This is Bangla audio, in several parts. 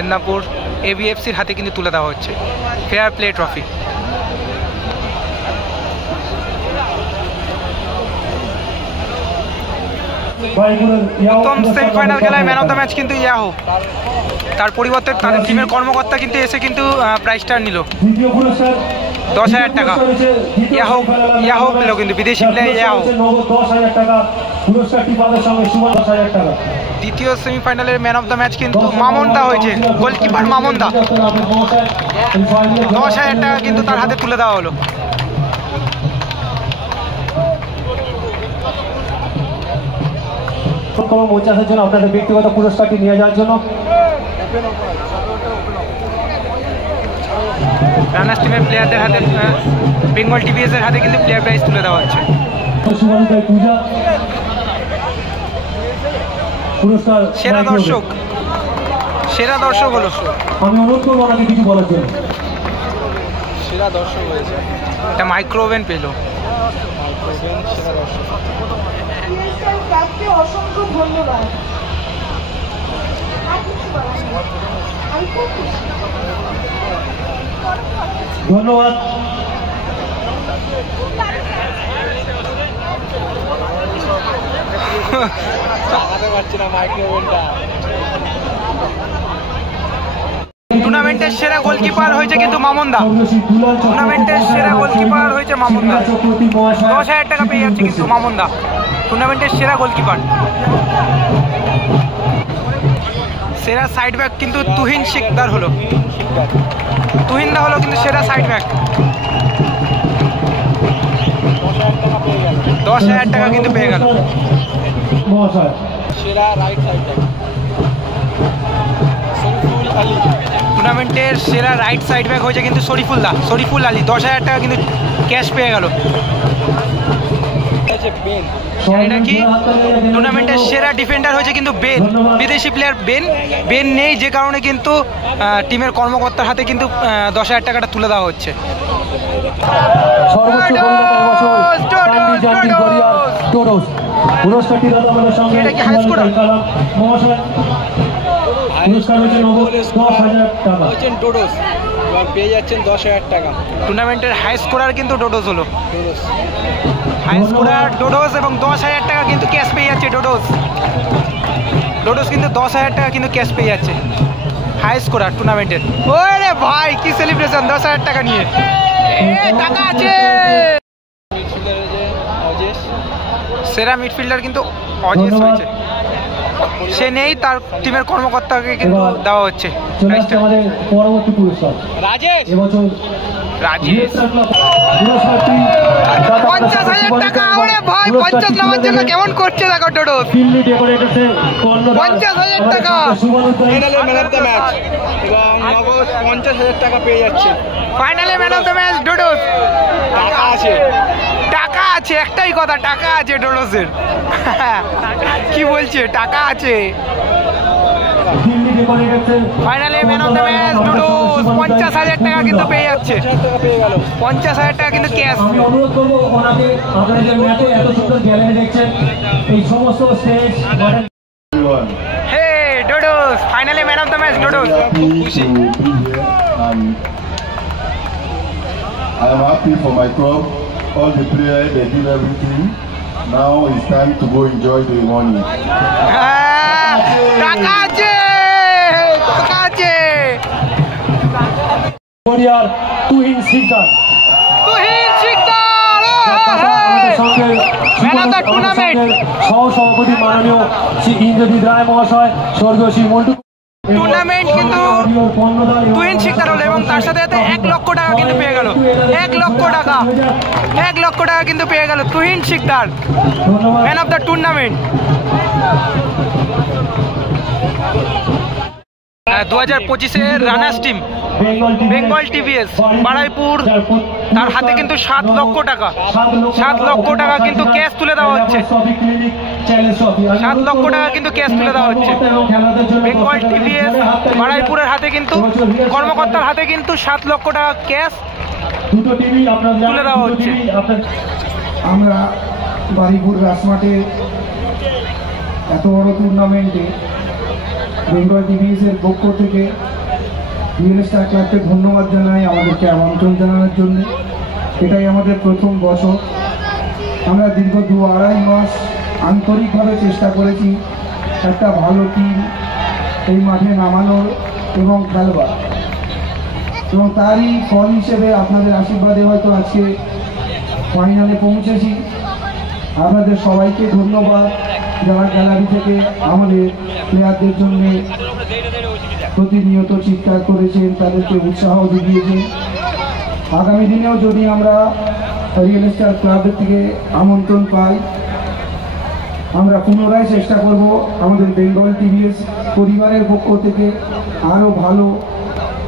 মেদিনীপুর এবিএফসির হাতে কিন্তু তুলে দেওয়া হচ্ছে ফেয়ার প্লে ট্রফি। প্রথম সেমিফাইনাল খেলায় ম্যান অফ দ্য ম্যাচ কিন্তু ইয়াহো, তার পরিবর্তে তাদের টিমের কর্মকর্তা কিন্তু এসে কিন্তু প্রাইজটা নিল 10,000 টাকা। ইয়াহো পেল কিন্তু বিদেশি প্লেয়ার ইয়াহো। দ্বিতীয় সেমিফাইনালের ম্যান অফ দ্য ম্যাচ কিন্তু মামুনদা হয়েছে, গোলকিপার মামুনদা। 10,000 টাকা কিন্তু তার হাতে তুলে দেওয়া হলো। মঞ্চাসের জন্য আপনাদের ব্যক্তিগত পুরস্কারটি নিয়ে যাওয়ার জন্য রানার্স টিমের প্লেয়ারদের হাতে, বেঙ্গল টিভিএস এর হাতে কিন্তু প্লেয়ার প্রাইজ তুলে দেওয়া হচ্ছে। সেরা দর্শক হলো, আমি অনুরোধ করবো ওনাকে কিছু বলার জন্য। সেরা দর্শক হয়েছে একটা মাইক্রোওভেন পেল। অসংখ্য ধন্যবাদ। ধন্যবাদ। টুর্নামেন্টের সেরা গোলকিপার হয়েছে কিন্তু মামুনদা। টুর্নামেন্টের সেরা গোলকিপার হয়েছে মামুনদা। 10,000 টাকা পেয়ে যাচ্ছে কিন্তু মামুনদা, টুর্নামেন্টের সেরা গোলকিপার। সেরা সাইড ব্যাক কিন্তু তুহিন শিকদার হলো, তুহিনদা হলো কিন্তু সেরা সাইড ব্যাক। 10,000 টাকা কিন্তু পেয়ে গেল। সেরা রাইট সাইড ব্যাক টুর্নামেন্টের সেরা রাইট সাইড ব্যাক হয়েছে কিন্তু শরীফুল আলী। 10,000 টাকা কিন্তু ক্যাশ পেয়ে গেল। এটা কি টুর্নামেন্টের সেরা ডিফেন্ডার হয়েছে কিন্তু বেন, বিদেশি প্লেয়ার বেন নেই, যে কারণে কিন্তু টিমের কর্মকর্তার হাতে কিন্তু 10,000 টাকাটা তুলে দেওয়া হচ্ছে। পেয়ে যাচ্ছেন 10,000 টাকা। টুর্নামেন্টের হাই স্কোরার কিন্তু ডোডোস হলো, হাই স্কোরার ডোডোস, এবং 10,000 টাকা কিন্তু ক্যাশ পেয়ে যাচ্ছে ডোডোস কিন্তু 10,000 টাকা কিন্তু ক্যাশ পেয়ে যাচ্ছে হাই স্কোরার টুর্নামেন্টের। ওরে ভাই কি সেলিব্রেশন 10,000 টাকা নিয়ে, টাকা আছে। সেরা মিডফিল্ডার কিন্তু অজেশ হয়েছে, সে নেই, তার টিমের কর্মকর্তাকে কিন্তু দেওয়া হচ্ছে। পরবর্তী পুরস্কার রাজেশ, রাজেশ 50,000 টাকা। ওরে ভাই 50 নেওয়ার জন্য কেমন করছে দেখো ডোডোস। 50,000 টাকা ম্যান অফ দ্য ম্যাচ এবং নগদ 50,000 টাকা পেয়ে যাচ্ছে। ফাইনালে ম্যান অফ দ্য ম্যাচ ডোডোস। টাকা আছে, টাকা আছে, একটাই কথা, টাকা আছে ডোডোসের। কি বলছে, টাকা আছে। ফাইনালে ম্যান অফ দ্য ম্যাচ ডোডোস 50,000 টাকা কিন্তু পেয়ে যাচ্ছে। 50,000 টাকা কিন্তু ক্যাশ। অনুরোধ করবো ওনাকে, আপনারা যে ম্যাচে এত সুন্দর গ্যালারি দেখছেন, এই সমস্ত স্টেজ হে ডোডোস ফাইনালে ম্যান অফ দ্য ম্যাচ ডোডোস। খুশি। I am happy for my club. All the players, they did everything. Now it's time to go enjoy the money. টাকা আছে, টাকা আছে। তুহিন শিকদার সহসভাপতি মাননীয় শ্রী ইন্দ্রজিৎ রায় মহাশয়, স্বর্গীয় শ্রী মন্টু। টুর্নামেন্ট কিন্তু তুহিন শিকদার হলো এবং তার সাথে সাথে 1 লক্ষ টাকা কিন্তু পেয়ে গেল। 1 লক্ষ টাকা, 1 লক্ষ টাকা কিন্তু পেয়ে গেল Tuhin Sikdar, man of the tournament. 2025-এর runners team Bengal TVS Baruipur, তার হাতে কিন্তু 7 লক্ষ টাকা, 7 লক্ষ টাকা কিন্তু ক্যাশ তুলে দেওয়া হচ্ছে। 7 লক্ষ টাকা কিন্তু ক্যাশ তুলে দেওয়া হচ্ছে বেঙ্গল টিভিএস বারাইপুরের হাতে, কিন্তু কর্মকর্তার হাতে কিন্তু 7 লক্ষ টাকা ক্যাশ তুলে দেওয়া হচ্ছে। আমরা বারিপুর রাসমাঠে এত বড় টুর্নামেন্টে বেঙ্গল টিভিএস এর পক্ষ থেকে রিয়েল স্টার ক্লাবকে ধন্যবাদ জানাই আমাদেরকে আমন্ত্রণ জানানোর জন্য। এটাই আমাদের প্রথম বছর। আমরা দীর্ঘ 2-2.5 মাস আন্তরিকভাবে চেষ্টা করেছি একটা ভালো টিম এই মাঠে নামানোর এবং খেলবার, এবং তারই ফল হিসেবে আপনাদের আশীর্বাদে হয়তো আজকে ফাইনালে পৌঁছেছি। আপনাদের সবাইকে ধন্যবাদ যারা গ্যালারি থেকে আমাদের প্লেয়ারদের জন্য প্রতিনিয়ত চিৎকার করেছেন, তাদেরকে উৎসাহ জুগিয়েছেন। আগামী দিনেও যদি আমরা রিয়েল স্টার ক্লাবের থেকে আমন্ত্রণ পাই, আমরা পুনরায় চেষ্টা করব আমাদের বেঙ্গল টিভিএস পরিবারের পক্ষ থেকে আরও ভালো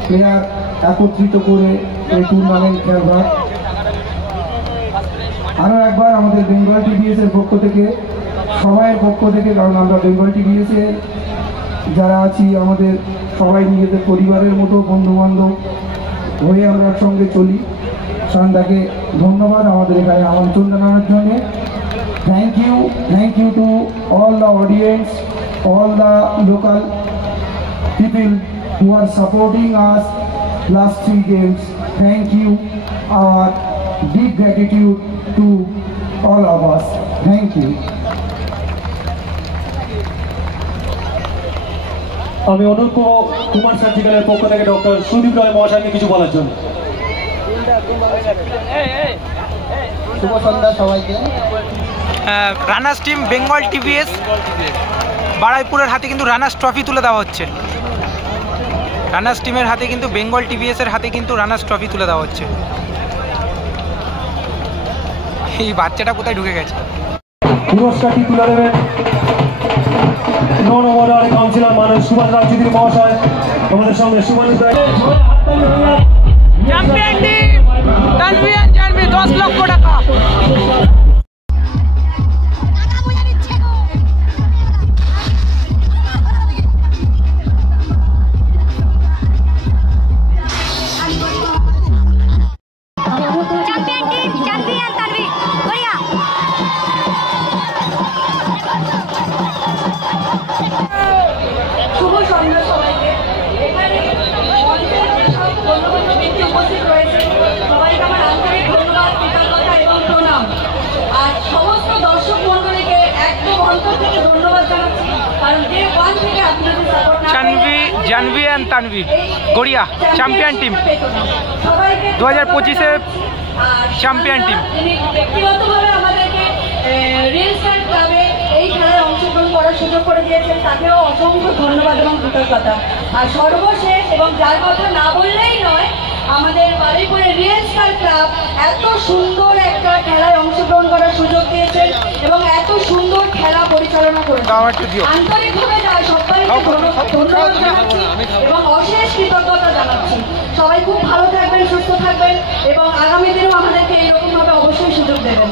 প্লেয়ার একত্রিত করে এই টুর্নামেন্ট খেলবার। আরও একবার আমাদের বেঙ্গল টিভিএস এর পক্ষ থেকে, সবাইয়ের পক্ষ থেকে, কারণ আমরা বেঙ্গল টিভিএস এর যারা আছি আমাদের সবাই নিজেদের পরিবারের মতো বন্ধুবান্ধব হয়ে আমরা সঙ্গে চলি। সন্ধ্যাকে ধন্যবাদ আমাদের এখানে আমন্ত্রণ জানানোর জন্যে। Thank you to all the audience, all the local people who are supporting us last 3 games. Thank you. Our deep gratitude to all of us. Thank you. আমি অনুরোধ করব কুমার সার্জিক্যালের পক্ষ থেকে ডক্টর সুদীপ রায় মহাশয়কে কিছু বলার জন্য। শুভ সন্ধ্যা সবাইকে। রানার্স টিম বেঙ্গল টিভিএস বারাইপুরের হাতে কিন্তু রানার্স ট্রফি তুলে দেওয়া হচ্ছে। রানার্স টিমের হাতে কিন্তু বেঙ্গল টিভিএস এর হাতে কিন্তু রানার্স ট্রফি তুলে দেওয়া হচ্ছে। এই বাচ্চাটা কোথায় ঢুকে গেছে? পুরস্কারটি তুলে দেবেন নন ওভারঅল কাউন্সিলর মাননীয় সুভাষ রাজচৌধুরী মহাশয়। আমাদের সঙ্গে Subhash champion team Tanvi and Janvi 10 lakh টাকা। শুভ সন্ধ্যা সবাইকে। এখানে উপস্থিত রয়েছে সবাইকে আমার আন্তরিক ধন্যবাদ, কৃতজ্ঞতা এবং প্রণাম। আর সমস্ত দর্শক মন্ডলীকে একদম অন্তর থেকে ধন্যবাদ জানাচ্ছি, কারণ ডে 1 থেকে আপনাদের সাপোর্ট না Janvi and Tanvi Garia champion team 2025 এর চ্যাম্পিয়ন টিম। ব্যক্তিগতভাবে আমাদেরকে রিয়েল স্টার ক্লাবে এই খেলায় অংশগ্রহণ করার সুযোগ করে দিয়েছেন, তাকেও অসংখ্য ধন্যবাদ এবং কৃতজ্ঞতা। আর সর্বশেষ এবং যার কথা না বললেই নয়, আমাদের বারুইপুরের রিয়েল স্টার ক্লাব এত সুন্দর একটা খেলায় অংশগ্রহণ করার সুযোগ দিয়েছেন এবং এত সুন্দর খেলা পরিচালনা করেছেন। আন্তরিকভাবে সবাইকে ধন্যবাদ জানাচ্ছি এবং অশেষ কৃতজ্ঞতা জানাচ্ছি। সবাই খুব ভালো থাকবেন, সুস্থ থাকবেন এবং আগামী দিনেও আমাদেরকে এইরকমভাবে অবশ্যই সুযোগ দেবেন।